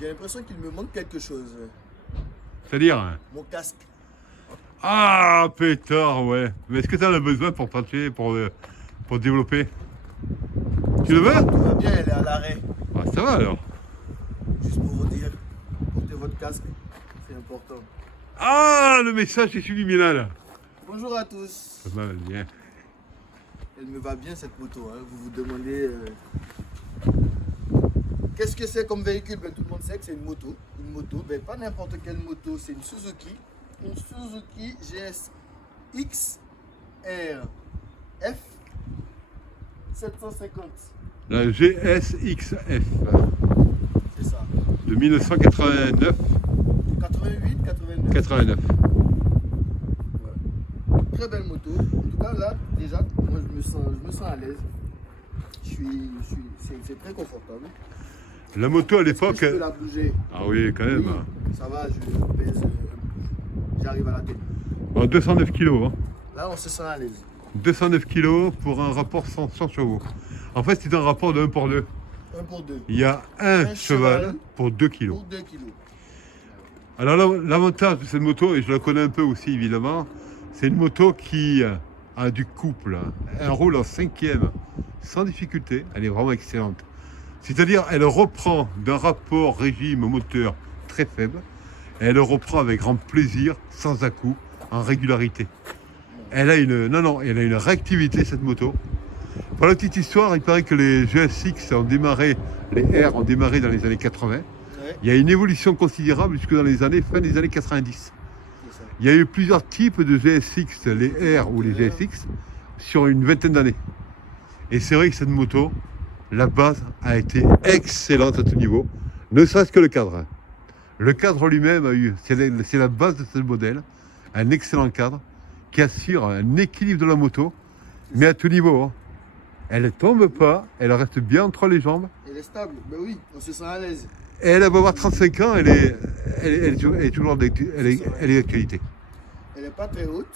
J'ai l'impression qu'il me manque quelque chose. C'est-à-dire? Mon casque. Ah, pétard, ouais. Mais est-ce que tu en as besoin pour pratiquer, pour développer? Tu le veux? Tout va bien, elle est à l'arrêt. Ah, ça va alors. Juste pour vous dire, portez votre casque, c'est important. Ah, le message est subliminal. Bonjour à tous. Pas mal, bien. Elle me va bien cette moto. Hein. Vous vous demandez qu'est-ce que c'est comme véhicule? Ben, tout le monde sait que c'est une moto. Une moto, ben, pas n'importe quelle moto, c'est une Suzuki. Une Suzuki GSX RF 750. La GSXF C'est ça. de 1989. 88, 89. 89. Voilà. Très belle moto. En tout cas, là, déjà, moi, je me sens à l'aise. C'est très confortable. La moto à Est-ce que l'époque. je peux la bouger? Ah oui, quand même. Oui, ça va, je pèse. J'arrive à la tête. Bon, 209 kilos. Hein. Là, on se sent à l'aise. 209 kilos pour un rapport 100 chevaux. En fait, c'est un rapport de 1 pour 2. 1 pour 2. Il y a un Un cheval cheval pour 2 kilos. Pour 2 kilos. Alors l'avantage de cette moto, et je la connais un peu aussi évidemment, c'est une moto qui a du couple. Elle roule en 5e sans difficulté. Elle est vraiment excellente. C'est-à-dire, elle reprend d'un rapport régime moteur très faible. Et elle le reprend avec grand plaisir, sans à-coups, en régularité. Elle a une réactivité cette moto. Pour la petite histoire, il paraît que les GSX ont démarré, les R ont démarré dans les années 80. Ouais, Il y a une évolution considérable jusque dans les années, fin des années 90. c'est ça. Il y a eu plusieurs types de GSX, les R ou les GSX, sur une vingtaine d'années. Et c'est vrai que cette moto, la base a été excellente à tout niveau, ne serait-ce que le cadre. Le cadre lui-même c'est la base de ce modèle, un excellent cadre qui assure un équilibre de la moto, mais à tout niveau. Hein. Elle ne tombe pas, elle reste bien entre les jambes. Elle est stable. Ben oui, on se sent à l'aise. Et elle va avoir 35 ans, elle est toujours d'actualité. Elle n'est pas très haute.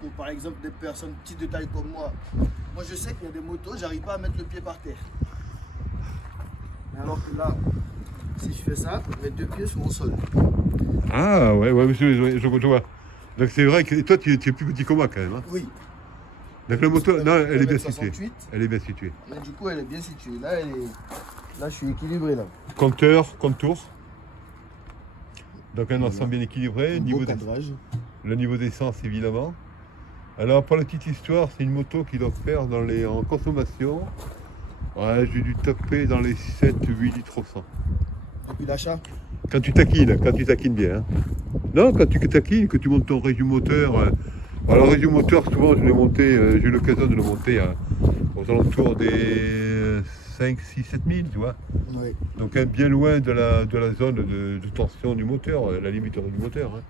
Pour par exemple des personnes petites de taille comme moi. Moi je sais qu'il y a des motos, j'arrive pas à mettre le pied par terre. Alors que là, si je fais ça, mes 2 pieds sur mon sol. Ah ouais, monsieur, je vois. Donc c'est vrai que toi tu es plus petit que moi quand même. Hein. Oui. Donc la moto, non, elle est bien 1m68. située. Elle est bien située. Mais du coup elle est bien située. Là, là je suis équilibré là. Compteur, contour. Donc un ensemble bien équilibré. Beau cadrage. Le niveau d'essence évidemment. Alors pour la petite histoire, c'est une moto qui doit faire en consommation. Ouais, j'ai dû taper dans les 7-8 litres au 100. Depuis l'achat. Quand tu taquines bien. Hein. Non, quand tu taquines, que tu montes ton régime moteur. Alors le régime moteur, souvent j'ai eu l'occasion de le monter aux alentours des 5, 6, 7 000, tu vois. Oui. Donc bien loin de la zone de tension du moteur, la limite du moteur. Hein.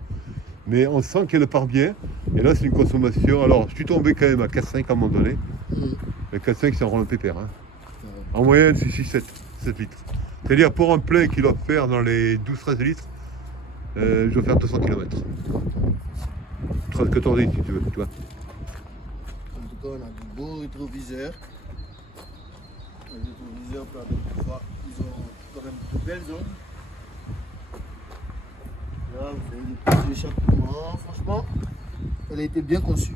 Mais on sent qu'elle part bien. Et là, c'est une consommation. Alors, je suis tombé quand même à 4,5 à un moment donné. Le 4,5, c'est un rôle pépère. Hein. En moyenne, c'est 7 litres. C'est-à-dire, pour un plein qui doit faire dans les 12-13 litres, je dois faire 200 km. 13-14 litres, si tu veux. Tu vois. En tout cas, on a du beau rétroviseur. Les rétroviseurs, parfois, ils ont quand même de belles zones. Là, vous avez des petits échappements. Franchement, elle a été bien conçue.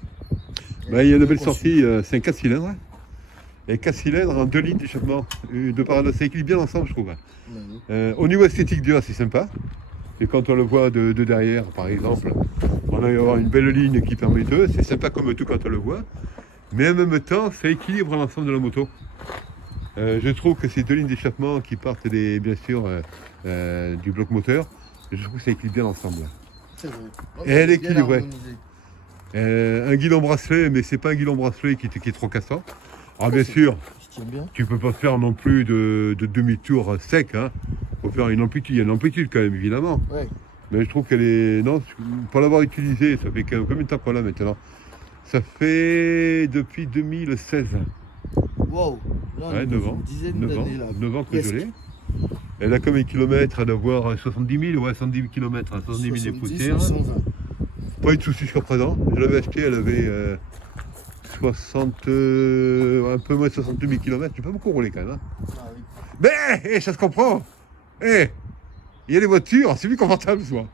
Ben, il y a une belle sortie, c'est un 4 cylindres. Hein. Et 4 cylindres en 2 litres d'échappement. De paradoxe, ça équilibre bien l'ensemble, je trouve. Hein. Au niveau esthétique, déjà, c'est sympa. Et quand on le voit de derrière, par exemple, on va y avoir une belle ligne qui permet de. C'est sympa comme tout quand on le voit. Mais en même temps, ça équilibre l'ensemble de la moto. Je trouve que ces 2 lignes d'échappement qui partent bien sûr du bloc moteur, je trouve que ça équilibre bien l'ensemble. C'est vrai. Et elle est équilibrée. Un guidon bracelet, mais c'est pas un guidon bracelet qui est trop cassant. Alors bien sûr, tu peux pas faire non plus de demi-tour sec. Hein. Faut faire une amplitude, il y a une amplitude quand même évidemment. Ouais. Mais je trouve qu'elle est. Non, pour l'avoir utilisée, ça fait combien de temps qu'on l'a maintenant? Ça fait depuis 2016. Wow. Ouais, 9 ans. 9 ans que je l'ai. Elle a combien de kilomètres? Elle doit avoir 70 000, ouais, 70 000 km, 70 000 poussières. Pas eu de soucis jusqu'à présent. Je l'avais acheté, elle avait 60, un peu moins de 62 000 km. J'ai pas beaucoup roulé quand même. Hein. Ah, oui. Mais ça se comprend. Eh, il y a des voitures, c'est plus confortable, soit.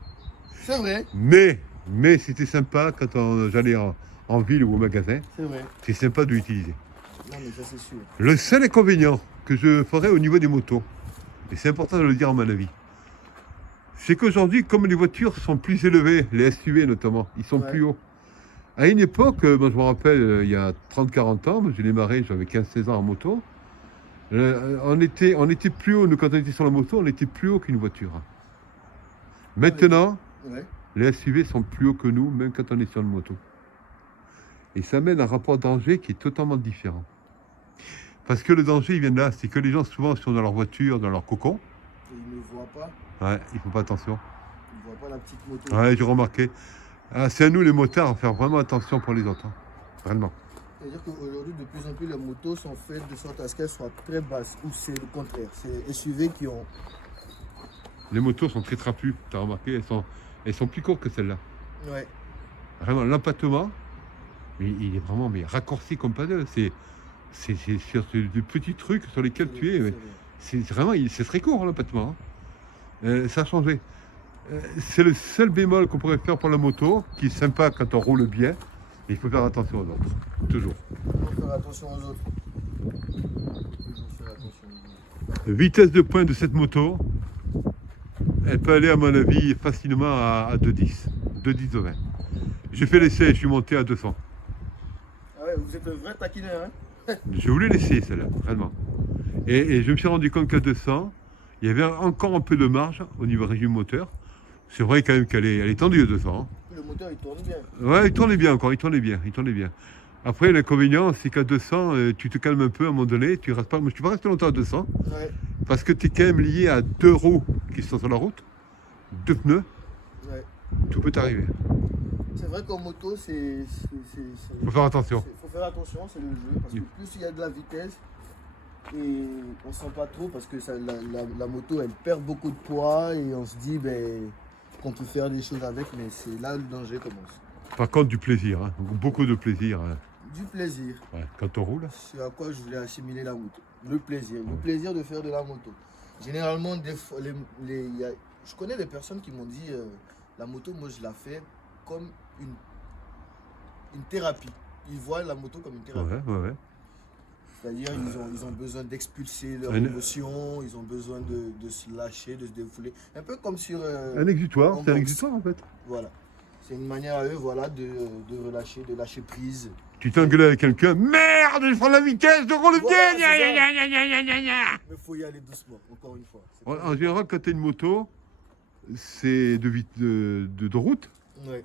C'est vrai, Mais c'était sympa quand j'allais en ville ou au magasin. c'est vrai. C'est sympa de l'utiliser. Non, mais ça, c'est sûr. Le seul inconvénient que je ferais au niveau des motos, et c'est important de le dire à mon avis, c'est qu'aujourd'hui, comme les voitures sont plus élevées, les SUV notamment, ils sont Ouais. plus hauts. À une époque, moi je me rappelle, il y a 30-40 ans, moi, j'ai démarré, j'avais 15-16 ans en moto. On était plus haut, nous quand on était sur la moto, on était plus haut qu'une voiture. Maintenant, Ouais. les SUV sont plus hauts que nous, même quand on est sur une moto. Et ça mène à un rapport danger qui est totalement différent. Parce que le danger, il vient de là, c'est que les gens souvent sont dans leur voiture, dans leur cocon. Et ils ne voient pas. Ouais, il faut pas attention. Ils ne voient pas la petite moto. Ouais, j'ai remarqué. Ah, c'est à nous les motards à faire vraiment attention pour les autres. Hein. Vraiment. C'est-à-dire qu'aujourd'hui, de plus en plus, les motos sont faites de sorte à ce qu'elles soient très basses. Ou c'est le contraire. C'est les SUV qui ont. Les motos sont très trapues, tu as remarqué, elles sont plus courtes que celles-là. Ouais. Vraiment, l'empattement, il est vraiment raccourci comme pas deux. C'est sur des petits trucs sur lesquels tu es. Mais c'est vraiment, c'est très court l'empattement. Hein. Ça a changé. C'est le seul bémol qu'on pourrait faire pour la moto, qui est sympa quand on roule bien. Mais il faut faire attention aux autres, toujours. Il faut faire attention aux autres. Toujours faire attention aux autres. Vitesse de pointe de cette moto, elle peut aller à mon avis facilement à 2,10. 2,10 de 20. J'ai fait l'essai, je suis monté à 200. Ah ouais, vous êtes un vrai taquineur, hein? Je voulais l'essayer celle-là, vraiment. Et je me suis rendu compte qu'à 200, il y avait encore un peu de marge au niveau régime moteur. C'est vrai quand même qu'elle est tendue à 200. Hein. Le moteur, il tourne bien. Ouais, il tournait bien encore, il tournait bien. Après, l'inconvénient, c'est qu'à 200, tu te calmes un peu à un moment donné, tu restes pas, moi, je ne suis pas resté longtemps à 200, Ouais. parce que tu es quand même lié à 2 roues qui sont sur la route, 2 pneus, Ouais. tout peut arriver. C'est vrai qu'en moto, Il faut faire attention. Il faut faire attention, c'est le jeu. Parce que plus il y a de la vitesse, et on sent pas trop parce que la moto, elle perd beaucoup de poids et on se dit qu'on peut faire des choses avec, mais c'est là le danger commence. Par contre, du plaisir, hein, beaucoup de plaisir. Hein. Du plaisir. Ouais, quand on roule. C'est à quoi je voulais assimiler la moto. Le plaisir. Le plaisir de faire de la moto. Généralement, des fois, je connais des personnes qui m'ont dit la moto, moi je la fais comme une thérapie. Ils voient la moto comme une thérapie. Ouais. C'est-à-dire ils ont besoin d'expulser leurs émotions, ils ont besoin de se lâcher, de se défouler. Un peu comme sur... Un exutoire, c'est un boxe. exutoire en fait. Voilà. C'est une manière à eux voilà, de relâcher, de lâcher prise. Tu t'engueules avec quelqu'un, merde, je prends la vitesse, je roule Voilà, bien, c'est ça. gna. Mais il faut y aller doucement, encore une fois. C'est En général, quand tu as une moto, c'est de route. Ouais.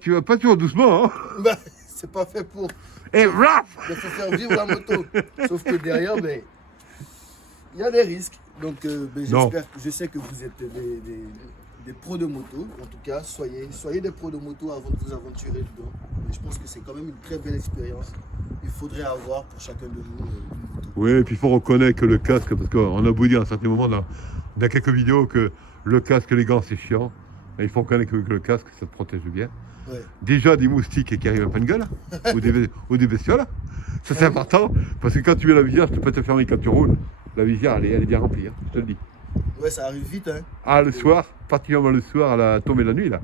Tu vas pas toujours doucement, hein. Bah, c'est pas fait pour... Et raf. Il faut faire vivre la moto. Sauf que derrière, il y a des risques. Donc, je sais que vous êtes des pros de moto. En tout cas, soyez des pros de moto avant de vous aventurer dedans. Mais je pense que c'est quand même une très belle expérience. Il faudrait avoir pour chacun de nous une moto. Oui, et puis il faut reconnaître que le casque, parce qu'on a beau dire à un certain moment dans quelques vidéos que le casque, les gants, c'est chiant. Mais il faut reconnaître que le casque, ça te protège bien. Ouais. Déjà des moustiques qui arrivent à pleine gueule, ou des bestioles. Ça c'est important, parce que quand tu mets la visière, tu peux pas te fermer quand tu roules. La visière, elle est bien remplie, hein, je te le dis. Ouais, ça arrive vite, hein. Ah, le soir, particulièrement le soir, à la tombée de la nuit, là.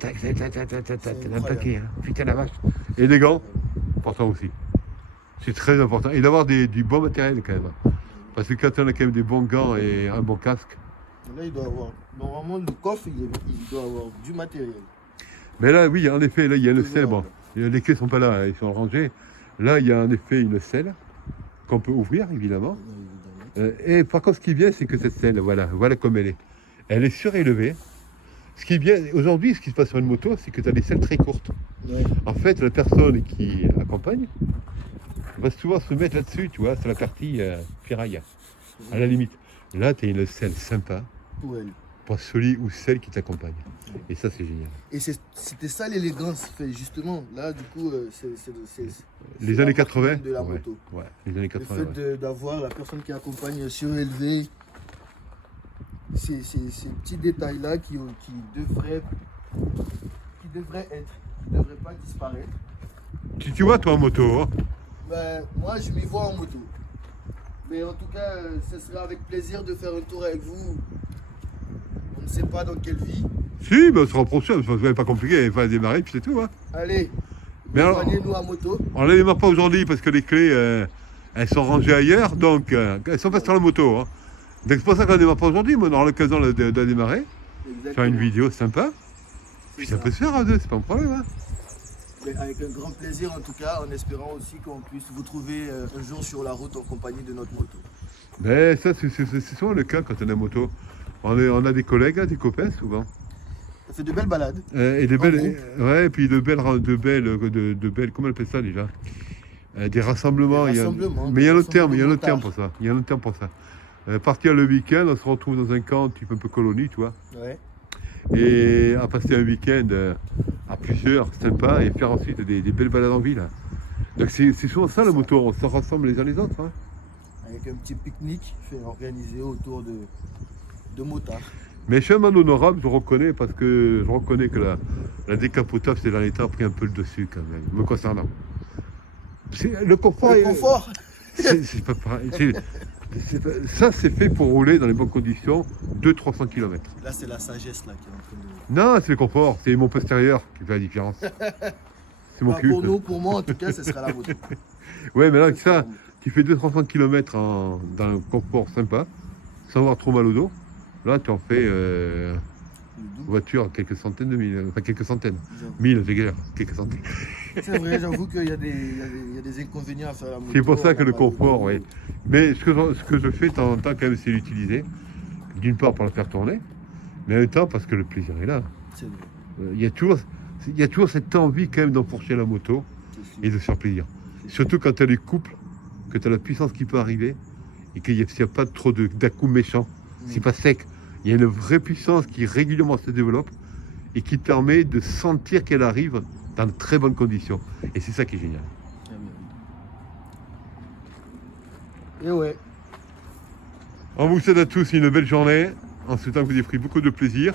Tac, un paquet, hein. Putain la vache. Et les gants, important aussi. C'est très important. Et d'avoir du bon matériel quand même. Parce que quand on a quand même des bons gants et un bon casque. Là, il doit avoir... Normalement, le coffre, il doit avoir du matériel. Mais là, oui, en effet, là, il y a une selle. Voilà. Bon, les clés sont pas là, ils sont rangés. Là, il y a en effet une selle qu'on peut ouvrir, évidemment. Et par contre, ce qui est bien, c'est que cette selle, voilà comme elle est. Elle est surélevée. Ce qui est bien, aujourd'hui, ce qui se passe sur une moto, c'est que tu as des selles très courtes. Ouais. En fait, la personne qui accompagne va souvent se mettre là-dessus, tu vois, sur la partie ferraille, à la limite. Là, tu as une selle sympa Pour elle. pour celui ou celle qui t'accompagne. Et ça, c'est génial. Et c'était ça l'élégance, justement. Là, du coup, Les la années marque 80 de la moto. Ouais, les années 80. Le fait d'avoir la personne qui accompagne surélevée, ces petits détails-là qui devraient être, qui ne devraient pas disparaître. Tu vois, toi, en moto, hein? Moi, je m'y vois en moto. Mais en tout cas, ce sera avec plaisir de faire un tour avec vous. On ne sait pas dans quelle vie. Si, ben, on se rapproche, c'est pas compliqué, il faut démarrer, puis c'est tout. Hein. Allez, rejoignez-nous à moto. On ne les démarre pas aujourd'hui parce que les clés, elles sont rangées ailleurs, donc elles sont pas sur la moto. Hein. Donc c'est pour ça qu'on ne démarre pas aujourd'hui, mais on aura l'occasion de démarrer. Exactement. Faire une vidéo sympa. Puis ça peut se faire à deux, c'est pas un problème. Hein. Mais avec un grand plaisir en tout cas, en espérant aussi qu'on puisse vous trouver un jour sur la route en compagnie de notre moto. Mais ça, c'est souvent le cas quand on a une moto. On a des collègues, des copains souvent. Ça fait de belles balades. Et des belles, ouais, et puis de belles, comment on appelle ça déjà des rassemblements. Mais il y a un autre terme, pour ça. Il y a un autre terme pour ça. Partir le week-end, on se retrouve dans un camp type un peu colonie, tu vois. Ouais. Et à passer un week-end à plusieurs, sympa, et faire ensuite des belles balades en ville. Donc c'est souvent ça la moto, on se rassemble les uns les autres. Hein. Avec un petit pique-nique organisé autour de motards. Mais je suis un man honorable, je reconnais, parce que je reconnais que la décapotable, c'est dans l'état, a pris un peu le dessus quand même, me concernant. Le confort. Le confort. C'est pas pareil. Ça, c'est fait pour rouler dans les bonnes conditions, 200-300 km. Là, c'est la sagesse là, qui est en train de... Non, c'est le confort, c'est mon postérieur qui fait la différence. C'est mon cul. Pour moi, en tout cas, ce sera la moto. Ouais, mais là, ça, tu fais 200-300 km dans un confort sympa, sans avoir trop mal au dos. Là, tu en fais voiture quelques centaines de mille, enfin quelques centaines. Mille, j'exagère, quelques centaines. C'est vrai, j'avoue qu'il y a des inconvénients à faire la moto. C'est pour ça que le confort, oui. Mais ce que je fais de temps en temps, quand même, c'est l'utiliser. D'une part, pour la faire tourner, mais en même temps, parce que le plaisir est là. C'est vrai. Il y a toujours cette envie, quand même, d'enfourcher la moto et de se faire plaisir. Surtout quand tu as les couples, que tu as la puissance qui peut arriver et qu'il n'y a pas trop d'à-coups méchants. C'est pas sec. Il y a une vraie puissance qui régulièrement se développe et qui te permet de sentir qu'elle arrive dans de très bonnes conditions. Et c'est ça qui est génial. Et ouais. On vous souhaite à tous une belle journée, en souhaitant que vous ayez pris beaucoup de plaisir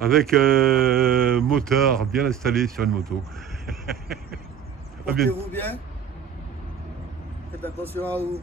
avec un motard bien installé sur une moto. Portez-vous bien. Faites attention à vous.